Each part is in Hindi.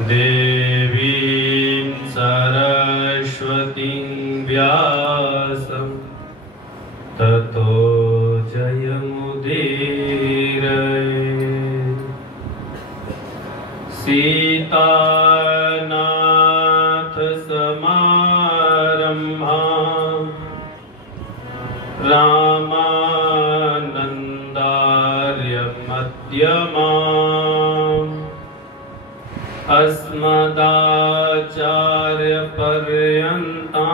देवीं सरस्वतीं व्यासं ततो जयमुदीरये। सीतानाथ समारम्भां रामानन्दार्य मध्यमाम् अस्मदाचार्य पर्यन्तां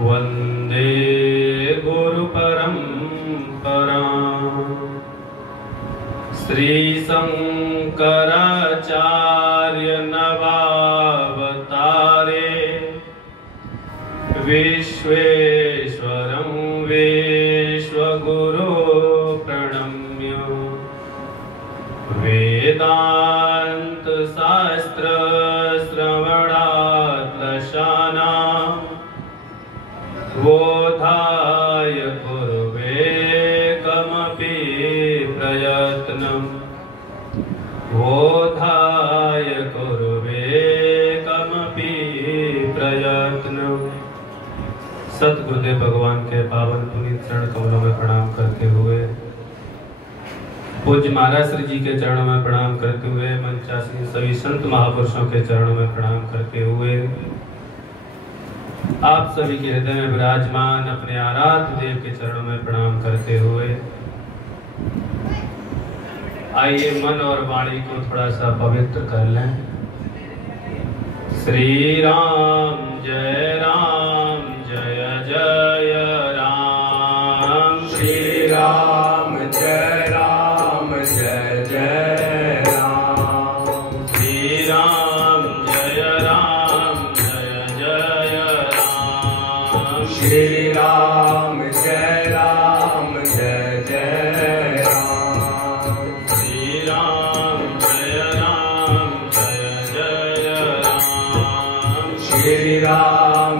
वन्दे गुरु परम्पराम्। श्री शंकराचार्य नवावतारे विश्वेश्वरं विश्वगुरो प्रणम्य वेदांत शास्त्र श्रवणात्लशाना बोधाय कुर्वे कमपि प्रयत्नं बोधाय कुर्वे कमपि प्रयत्नं। सतगुरुदेव भगवान के पावन पुनीत चरण कमलों में प्रणाम करते हुए, पूज्य महाराज श्री जी के चरणों में प्रणाम करते हुए, मंचासीन सभी संत महापुरुषों के चरणों में प्रणाम करते हुए, आप सभी के हृदय में विराजमान अपने आराध्य देव के चरणों में प्रणाम करते हुए, आइए मन और वाणी को थोड़ा सा पवित्र कर लें। श्री राम जय जय राम। श्री राम जय राम जय जय राम। श्री राम जय जय राम। श्री राम जय जय राम। श्री राम जय जय राम। श्री राम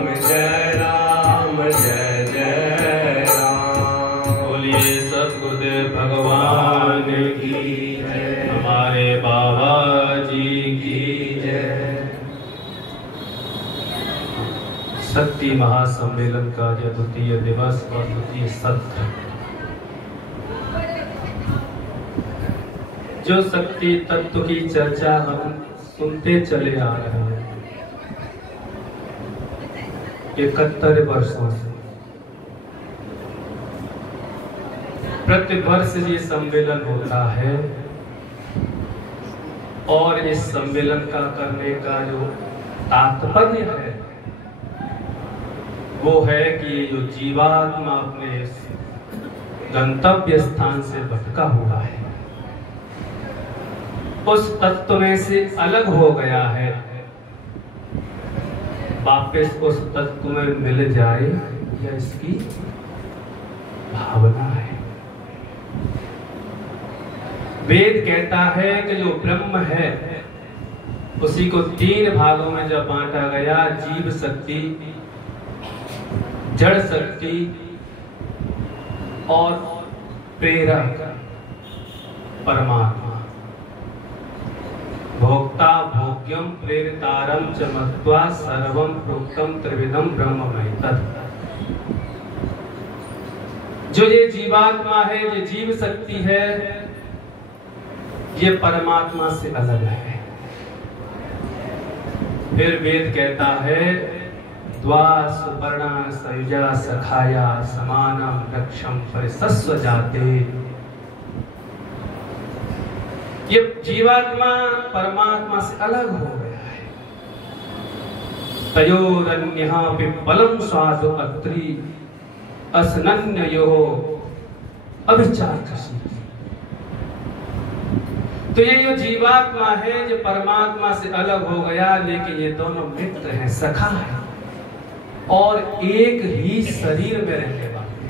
जय जय राम। बोलिए सतगुरुदेव भगवान की जय, हमारे बाबा जी की जय। शक्ति महासम्मेलन का यह द्वितीय दिवस और द्वितीय सत्र, जो शक्ति तत्व की चर्चा हम सुनते चले आ रहे हैं 71 वर्षों से। प्रति वर्ष ये सम्मेलन होता है और इस सम्मेलन का करने का जो तात्पर्य है वो है कि जो जीवात्मा अपने गंतव्य स्थान से भटका हुआ है, उस तत्व में से अलग हो गया है, वापस उस तत्व में मिल जाए, यह इसकी भावना है। वेद कहता है कि जो ब्रह्म है उसी को 3 भागों में जब बांटा गया, जीव शक्ति, जड़ शक्ति और प्रेरक परमात्मा। भोक्ता भोग्यम प्रेरितारम च मत्वा सर्वं प्रोक्तम त्रिविधम ब्रह्ममय तत्। जो ये जीवात्मा है, ये जीव शक्ति है, ये परमात्मा से अलग है। फिर वेद कहता है द्वा सुपर्णा सयुजा सखाया समानम रक्षम परिसस्व जाते। ये जीवात्मा परमात्मा से अलग हो गया है। तयोरन्यः पिप्पलम स्वादु अत्रि असनन्ययो अभिचारकसी। तो ये जो जीवात्मा है, जो परमात्मा से अलग हो गया, लेकिन ये दोनों मित्र हैं, सखा है और एक ही शरीर में रहने वाले।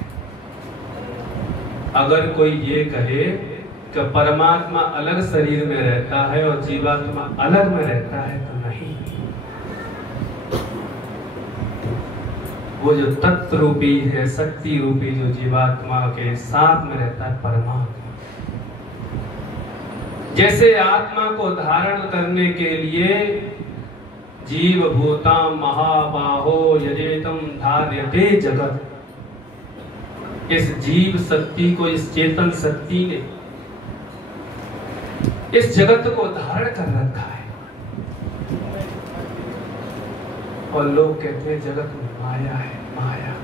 अगर कोई ये कहे कि परमात्मा अलग शरीर में रहता है और जीवात्मा अलग में रहता है, तो नहीं। वो जो तत्व रूपी है, शक्ति रूपी, जो जीवात्मा के साथ में रहता है, परमात्मा, जैसे आत्मा को धारण करने के लिए जीव भूताम महाबाहो यजेतम धार्यते जगत, इस जीव शक्ति को, इस चेतन शक्ति ने इस जगत को धारण कर रखा है। और लोग कहते हैं जगत में माया है, माया।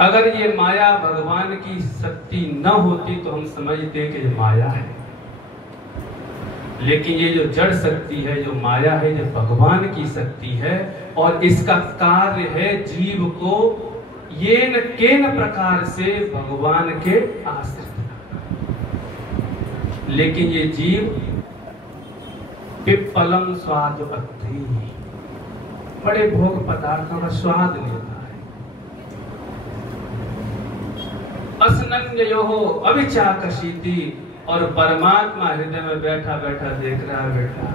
अगर ये माया भगवान की शक्ति न होती तो हम समझते कि ये माया है, लेकिन ये जो जड़ शक्ति है, जो माया है, ये भगवान की शक्ति है और इसका कार्य है जीव को येन केन प्रकार से भगवान के आश्रित। लेकिन ये जीव पिप्पलम स्वाद पत्थी, बड़े भोग पदार्थों का स्वाद लेता है। असनन्यो अविचाकशीति, और परमात्मा हृदय में बैठा बैठा देख रहा है, बेटा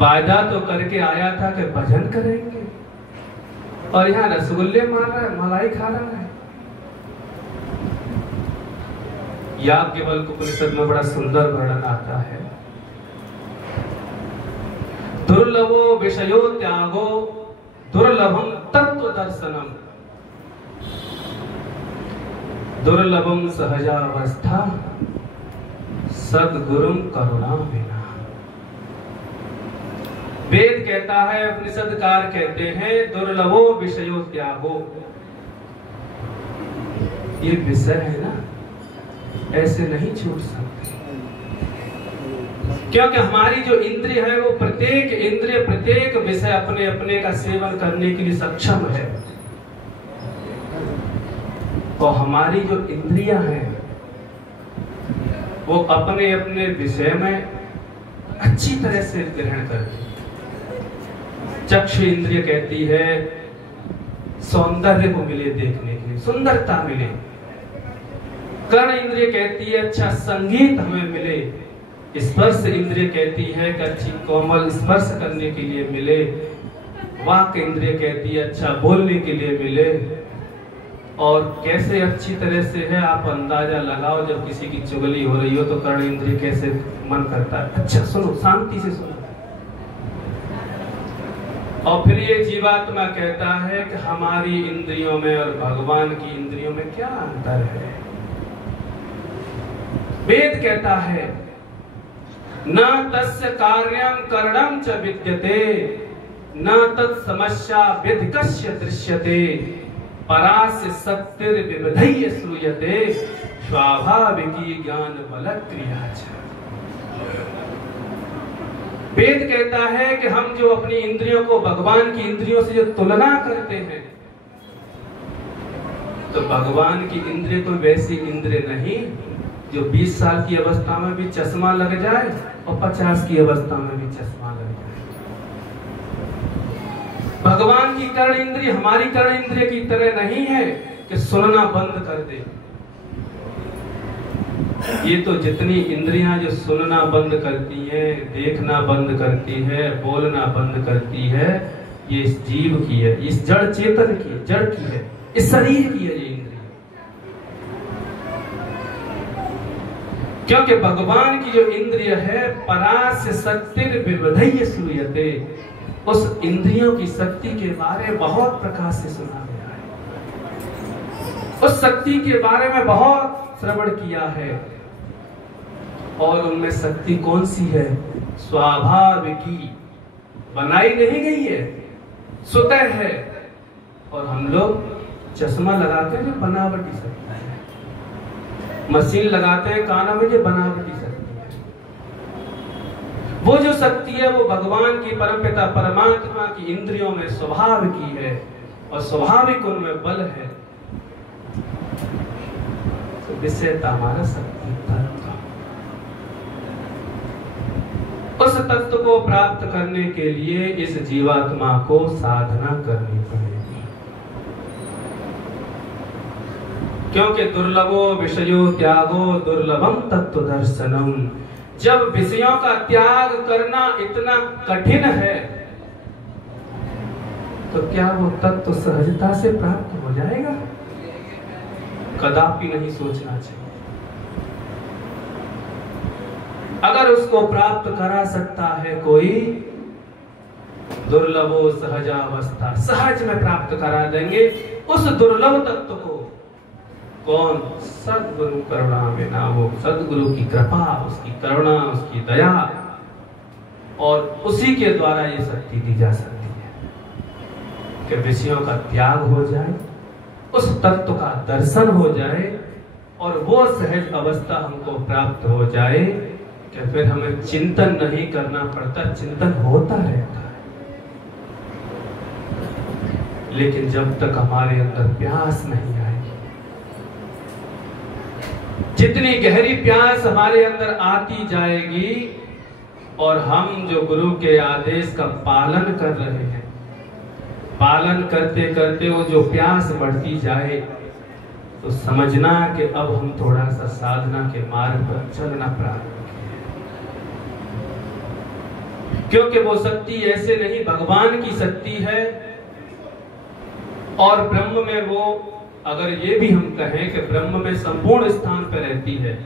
वायदा तो करके आया था कि भजन करेंगे और यहाँ रसगुल्ले मार रहा है, मलाई खा रहा है। याज्ञवल्क्य उपनिषद में बड़ा सुंदर वर्णन आता है, दुर्लभो विषयो त्यागो दुर्लभम तत्व दर्शनम, दुर्लभम सहजावस्था सद्गुरुम करुणा बिना। वेद कहता है, उपनिषदकार कहते हैं, दुर्लभो विषयो त्यागो, ये विषय है ना, ऐसे नहीं छूट सकते, क्योंकि हमारी जो इंद्रिय है वो प्रत्येक इंद्रिय, प्रत्येक विषय अपने अपने का सेवन करने के लिए सक्षम है। और हमारी जो इंद्रियां हैं वो अपने अपने विषय में अच्छी तरह से ग्रहण करती है। चक्षु इंद्रिय कहती है सौंदर्य को मिले, देखने के लिए सुंदरता मिले। कर्ण इंद्रिय कहती है अच्छा संगीत हमें मिले। स्पर्श इंद्रिय कहती है कि अच्छी कोमल स्पर्श करने के लिए मिले। वाक इंद्रिय कहती है अच्छा बोलने के लिए मिले। और कैसे अच्छी तरह से है आप अंदाजा लगाओ, जब किसी की चुगली हो रही हो तो कर्ण इंद्रिय कैसे मन करता है अच्छा सुनो, शांति से सुनो। और फिर ये जीवात्मा कहता है कि हमारी इंद्रियों में और भगवान की इंद्रियों में क्या अंतर है। वेद कहता है न तस्य कार्यम करणम च विद्यते न तत् समस्या विधिकस्य दृश्यते परास्य सत्तिर विविधय श्रूयते स्वाभाविकी ज्ञान बल क्रिया। वेद कहता है कि हम जो अपनी इंद्रियों को भगवान की इंद्रियों से जो तुलना करते हैं, तो भगवान की इंद्रिय कोई वैसी इंद्रिय नहीं जो 20 साल की अवस्था में भी चश्मा लग जाए और 50 की अवस्था में भी चश्मा लग जाए। भगवान की कर्ण इंद्रिय हमारी कर्ण इंद्रिय की तरह नहीं है कि सुनना बंद कर दे। ये तो जितनी इंद्रियां जो सुनना बंद करती है, देखना बंद करती है, बोलना बंद करती है, ये इस जीव की है, इस जड़ चेतन की, जड़ की है, इस शरीर की है ये इंद्रिय। क्योंकि भगवान की जो इंद्रिय है परास्य शक्तिर विविधय श्रूयते, उस इंद्रियों की शक्ति के बारे में बहुत प्रकाश से सुना गया है, उस शक्ति के बारे में बहुत श्रवण किया है। और उनमें शक्ति कौन सी है? स्वाभाविकी, बनाई नहीं गई है, स्वतः है। और हम लोग चश्मा लगाते हैं जो बनावटी शक्ति है, मशीन लगाते हैं कानों में जो बनावटी शक्ति है। वो जो शक्ति है वो भगवान की परमपिता परमात्मा की इंद्रियों में स्वभाव की है और स्वाभाविक उनमें बल है। तो विषयता हमारा शक्ति तत्व, उस तत्व को प्राप्त करने के लिए इस जीवात्मा को साधना करनी पड़ेगी। क्योंकि दुर्लभो विषयो त्यागो दुर्लभम तत्व दर्शनम, जब विषयों का त्याग करना इतना कठिन है तो क्या वो तत्व सहजता से प्राप्त हो जाएगा? कदापि नहीं सोचना चाहिए। अगर उसको प्राप्त करा सकता है कोई, दुर्लभो सहजावस्था, सहज में प्राप्त करा देंगे उस दुर्लभ तत्व को। कौन? सद्गुरु करुणा में नामो, सद्गुरु की कृपा, उसकी करुणा, उसकी दया, और उसी के द्वारा ये शक्ति दी जा सकती है कि विषयों का त्याग हो जाए, उस तत्व का दर्शन हो जाए, और वो सहज अवस्था हमको प्राप्त हो जाए कि फिर हमें चिंतन नहीं करना पड़ता, चिंतन होता रहता है। लेकिन जब तक हमारे अंदर प्यास नहीं आएगी, जितनी गहरी प्यास हमारे अंदर आती जाएगी और हम जो गुरु के आदेश का पालन कर रहे हैं, पालन करते करते वो जो प्यास बढ़ती जाए, तो समझना कि अब हम थोड़ा सा साधना के मार्ग पर चलना प्रारंभ किए। क्योंकि वो शक्ति ऐसे नहीं, भगवान की शक्ति है, और ब्रह्म में वो, अगर ये भी हम कहें कि ब्रह्म में संपूर्ण स्थान पर रहती है,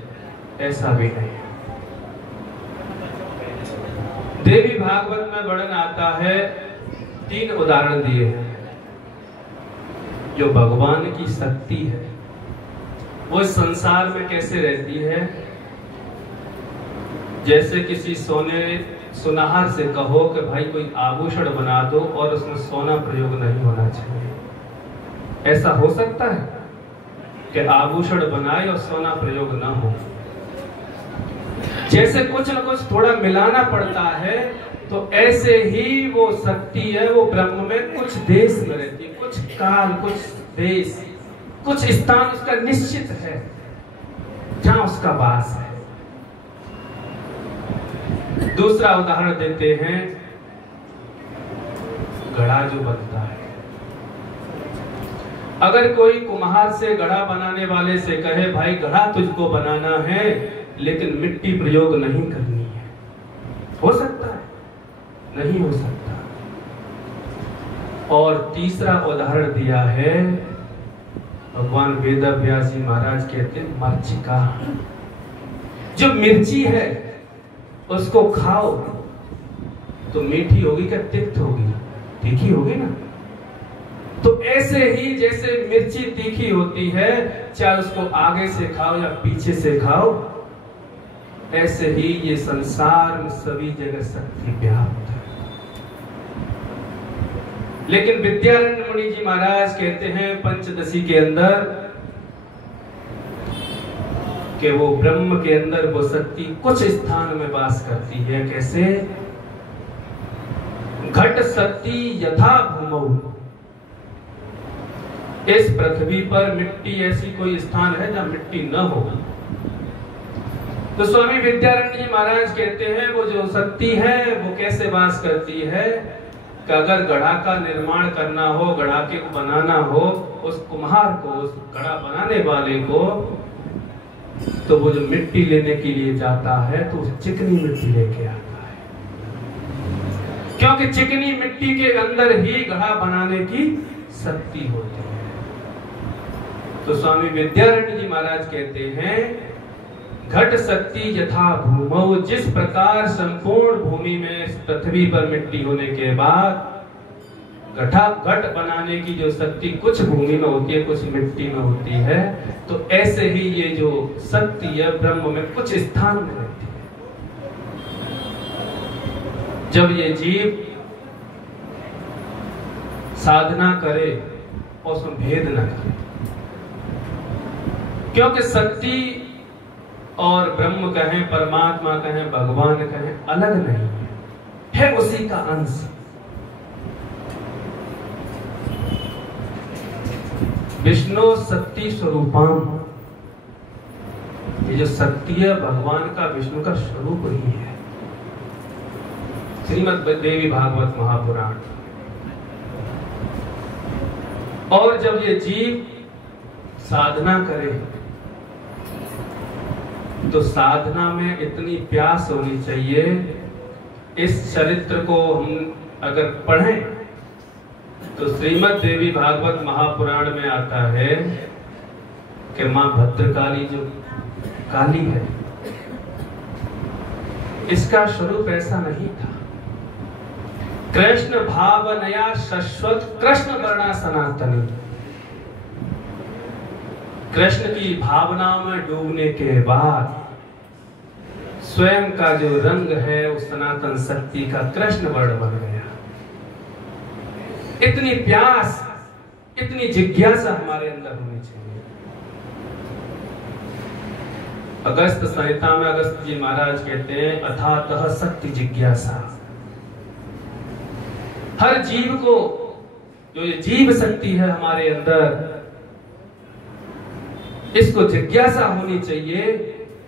ऐसा भी नहीं है। देवी भागवत में वर्णन आता है, 3 उदाहरण दिए हैं। जो भगवान की शक्ति है वो इस संसार में कैसे रहती है? जैसे किसी सुनार से कहो कि भाई कोई आभूषण बना दो और उसमें सोना प्रयोग नहीं होना चाहिए। ऐसा हो सकता है कि आभूषण बनाए और सोना प्रयोग ना हो? जैसे कुछ न कुछ थोड़ा मिलाना पड़ता है, तो ऐसे ही वो शक्ति है, वो ब्रह्म में कुछ देश में रहती है, कुछ काल, कुछ देश, कुछ स्थान उसका निश्चित है जहां उसका वास है। दूसरा उदाहरण देते हैं, घड़ा जो बनता है। अगर कोई कुम्हार से, घड़ा बनाने वाले से कहे भाई घड़ा तुझको बनाना है लेकिन मिट्टी प्रयोग नहीं करनी है, हो सकता है? नहीं हो सकता। और तीसरा उदाहरण दिया है, भगवान वेदव्यास जी महाराज कहते हैं मरीचिका। जो मिर्ची है उसको खाओ तो मीठी होगी क्या तिक्त होगी? तीखी होगी ना। तो ऐसे ही जैसे मिर्ची तीखी होती है, चाहे उसको आगे से खाओ या पीछे से खाओ, ऐसे ही ये संसार में सभी जगह शक्ति व्याप्त है। लेकिन विद्यारण्य मुनि जी महाराज कहते हैं पंचदशी के अंदर कि वो ब्रह्म के अंदर वो शक्ति कुछ स्थान में वास करती है। कैसे? घट शक्ति यथा भूमौ। इस पृथ्वी पर मिट्टी ऐसी कोई स्थान है जहां मिट्टी न हो? तो स्वामी विद्यारण्य जी महाराज कहते हैं वो जो शक्ति है वो कैसे वास करती है कि अगर घड़ा का निर्माण करना हो, घड़ा के बनाना हो, उस कुम्हार को, उस घड़ा बनाने वाले को, तो वो जो मिट्टी लेने के लिए जाता है तो चिकनी मिट्टी लेके आता है, क्योंकि चिकनी मिट्टी के अंदर ही घड़ा बनाने की शक्ति होती है। तो स्वामी विद्यारण्य जी महाराज कहते हैं घट शक्ति यथा भूमौ। जिस प्रकार संपूर्ण भूमि में, पृथ्वी पर मिट्टी होने के बाद घट बनाने की जो शक्ति कुछ भूमि में होती है, कुछ मिट्टी में होती है, तो ऐसे ही ये जो शक्ति है ब्रह्म में कुछ स्थान में रहती है। जब ये जीव साधना करे और उसमें भेद न करे, क्योंकि शक्ति और ब्रह्म कहें, परमात्मा कहें, भगवान कहें, अलग नहीं है उसी का अंश। विष्णु शक्ति स्वरूपम, ये जो शक्ति है भगवान का, विष्णु का स्वरूप ही है। श्रीमद् देवी भागवत महापुराण। और जब ये जीव साधना करे तो साधना में इतनी प्यास होनी चाहिए। इस चरित्र को हम अगर पढ़ें तो श्रीमद् देवी भागवत महापुराण में आता है कि मां भद्रकाली जो काली है, इसका स्वरूप ऐसा नहीं था। कृष्ण भावनया शाश्वत कृष्ण वर्णा सनातनी। कृष्ण की भावनाओं में डूबने के बाद स्वयं का जो रंग है उस सनातन शक्ति का कृष्ण वर्ण बन गया। इतनी प्यास, इतनी जिज्ञासा हमारे अंदर होनी चाहिए। अगस्त संहिता में अगस्त जी महाराज कहते हैं अथातः शक्ति जिज्ञासा। हर जीव को जो ये जीव शक्ति है हमारे अंदर, इसको जिज्ञासा होनी चाहिए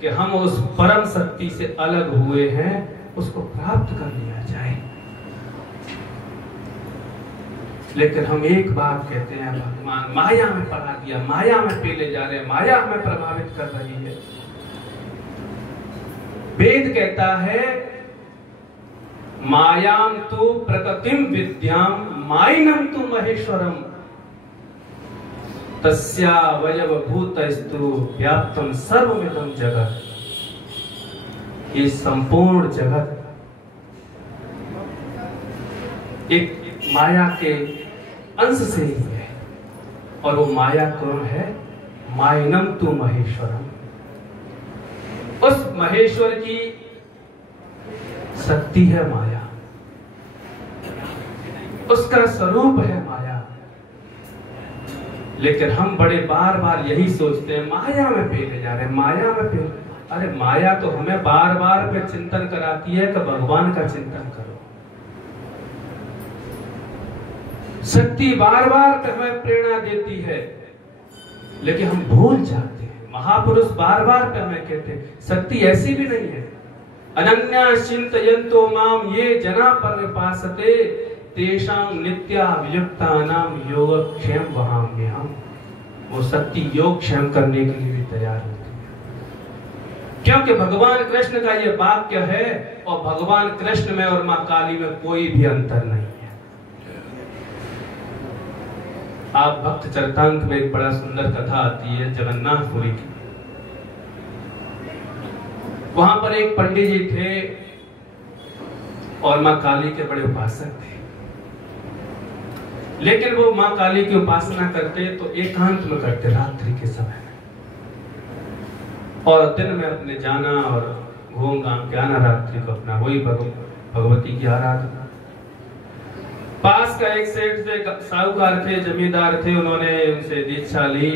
कि हम उस परम शक्ति से अलग हुए हैं, उसको प्राप्त कर लिया जाए। लेकिन हम एक बात कहते हैं, भगवान माया में पड़ा दिया, माया में पेले जा रहे हैं, माया हमें प्रभावित कर रही है। वेद कहता है मायाम तु प्रकृतिम विद्याम माइनम तु महेश्वरम तस्यावयव भूतस्तु व्याप्तम सर्वमिदं जगत। ये संपूर्ण जगत एक माया के अंश से ही है, और वो माया कौन है? माइनम तु महेश्वरम। उस महेश्वर की शक्ति है माया, उसका स्वरूप है माया। लेकिन हम बड़े बार बार यही सोचते हैं माया में पेले जा रहे हैं, माया में पेले। अरे माया तो हमें बार बार पे चिंतन कराती है कि भगवान का चिंतन करो। शक्ति बार बार पे हमें प्रेरणा देती है, लेकिन हम भूल जाते हैं। महापुरुष बार बार पे हमें कहते हैं शक्ति ऐसी भी नहीं है। अनन्या चिंतयन्तो माम ये जना पर्यपासते तेषां नित्याभियुक्तानां योगक्षेम वहाम्यहम्। वो शक्ति योग क्षेम करने के लिए भी तैयार होती है, क्योंकि भगवान कृष्ण का ये वाक्य है, और भगवान कृष्ण में और मां काली में कोई भी अंतर नहीं है। आप भक्त चरितांक में एक बड़ा सुंदर कथा आती है जगन्नाथपुरी की। वहां पर एक पंडित जी थे और मां काली के बड़े उपासक थे, लेकिन वो मां काली की उपासना करते तो एकांत में करते, रात्रि के समय में, और दिन में अपने जाना और घूम घाम के आना, रात्रि को अपना वही भगवती की आराधना। पास का एक सेठ से साहूकार थे, जमींदार थे, उन्होंने उनसे दीक्षा ली,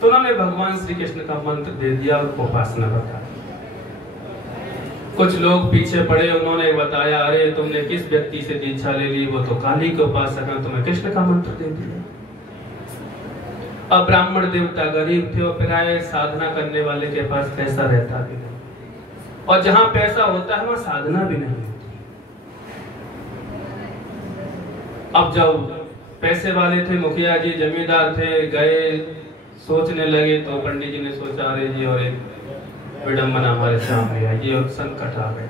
तो उन्होंने भगवान श्री कृष्ण का मंत्र दे दिया और उपासना बता। कुछ लोग पीछे पड़े, उन्होंने बताया अरे तुमने किस व्यक्ति से दीक्षा ले ली, वो तो काली के उपासक है, तुम्हें कृष्ण का मंत्र दे दिया। अब ब्राह्मण देवता गरीब थे, और फिर आए साधना करने वाले के पास पैसा रहता भी नहीं, और जहां पैसा होता है वहां साधना भी नहीं होती। अब जब पैसे वाले थे, मुखिया जी जमींदार थे, गए सोचने लगे, तो पंडित जी ने सोचा अरे जी और एक विडंबना हमारे सामने आई, ये संकट आ गया।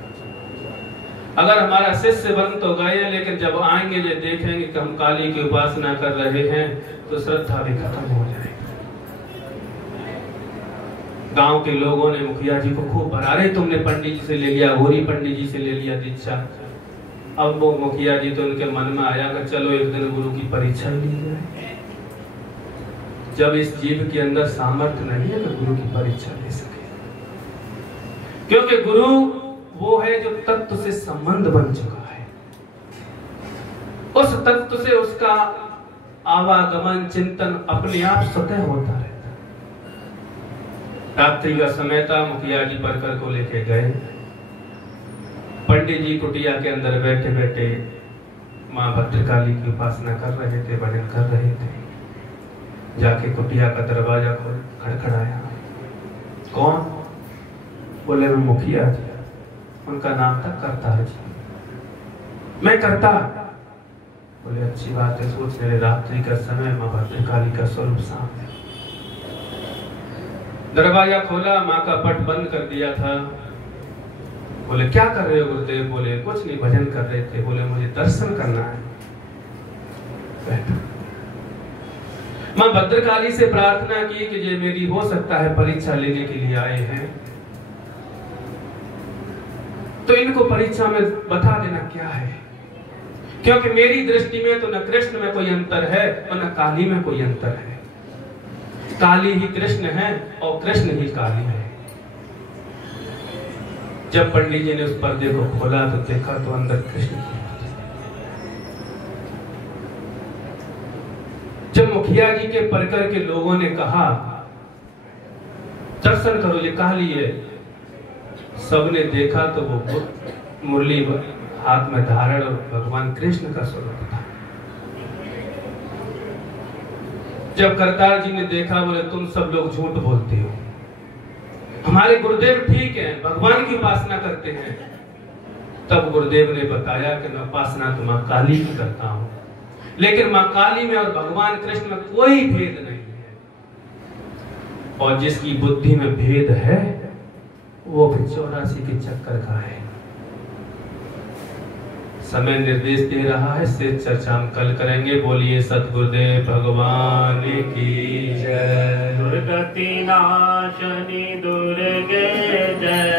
अगर हमारा शिष्य बन तो गए, लेकिन जब आएंगे जो देखेंगे कि हम काली की उपासना कर रहे हैं, तो श्रद्धा भी खत्म हो जाएगी। गांव के लोगों ने मुखिया जी को खूब भरा, अरे तुमने पंडित जी से ले लिया, गोरी पंडित जी से ले लिया दीक्षा। अब वो मुखिया जी तो उनके मन में आया कि चलो एक दिन गुरु की परीक्षा ली जाए। जब इस जीव के अंदर सामर्थ्य नहीं है कि गुरु की परीक्षा ले सके, क्योंकि गुरु वो है जो तत्व से संबंध बन चुका है, उस तत्व से उसका आवागमन चिंतन अपने आप स्वतः होता रहता। रात्रि का समय था, मुखिया जी परकर को लेके गए। पंडित जी कुटिया के अंदर बैठे बैठे मां भद्रकाली की उपासना कर रहे थे, भजन कर रहे थे। जाके कुटिया का दरवाजा खोल खड़खड़ाया। कौन? बोले मैं मुखिया जी। उनका नाम था करतार जी। मैं करता। बोले अच्छी बात है, सोच मेरे रात्रि का समय, मां भद्रकाली का स्वरूप सामने। दरवाजा खोला, मां का पट बंद कर दिया था। बोले क्या कर रहे हो गुरुदेव? बोले कुछ नहीं, भजन कर रहे थे। बोले मुझे दर्शन करना है। बैठो। मां भद्रकाली से प्रार्थना की कि ये मेरी हो सकता है परीक्षा लेने के लिए आए हैं, तो इनको परीक्षा में बता देना क्या है, क्योंकि मेरी दृष्टि में तो न कृष्ण में कोई अंतर है और न काली में कोई अंतर है। काली ही कृष्ण है और कृष्ण ही काली है। जब पंडित जी ने उस पर्दे को खोला तो देखा तो अंदर कृष्ण की मूर्ति। जब मुखिया जी के परिकर के लोगों ने कहा दर्शन करो ये काली है, सबने देखा तो वो मुरली हाथ में धारण और भगवान कृष्ण का स्वरूप था। जब करतार जी ने देखा बोले तुम सब लोग झूठ बोलते हो, हमारे गुरुदेव ठीक है भगवान की उपासना करते हैं। तब गुरुदेव ने बताया कि मैं उपासना तो मां काली की करता हूं, लेकिन मां काली में और भगवान कृष्ण में कोई भेद नहीं है, और जिसकी बुद्धि में भेद है वो फिर 84 के चक्कर का है। समय निर्देश दे रहा है, से चर्चा हम कल करेंगे। बोलिए सतगुरुदेव भगवान की जय। दुर्गति नाशनी दुर्गे जय।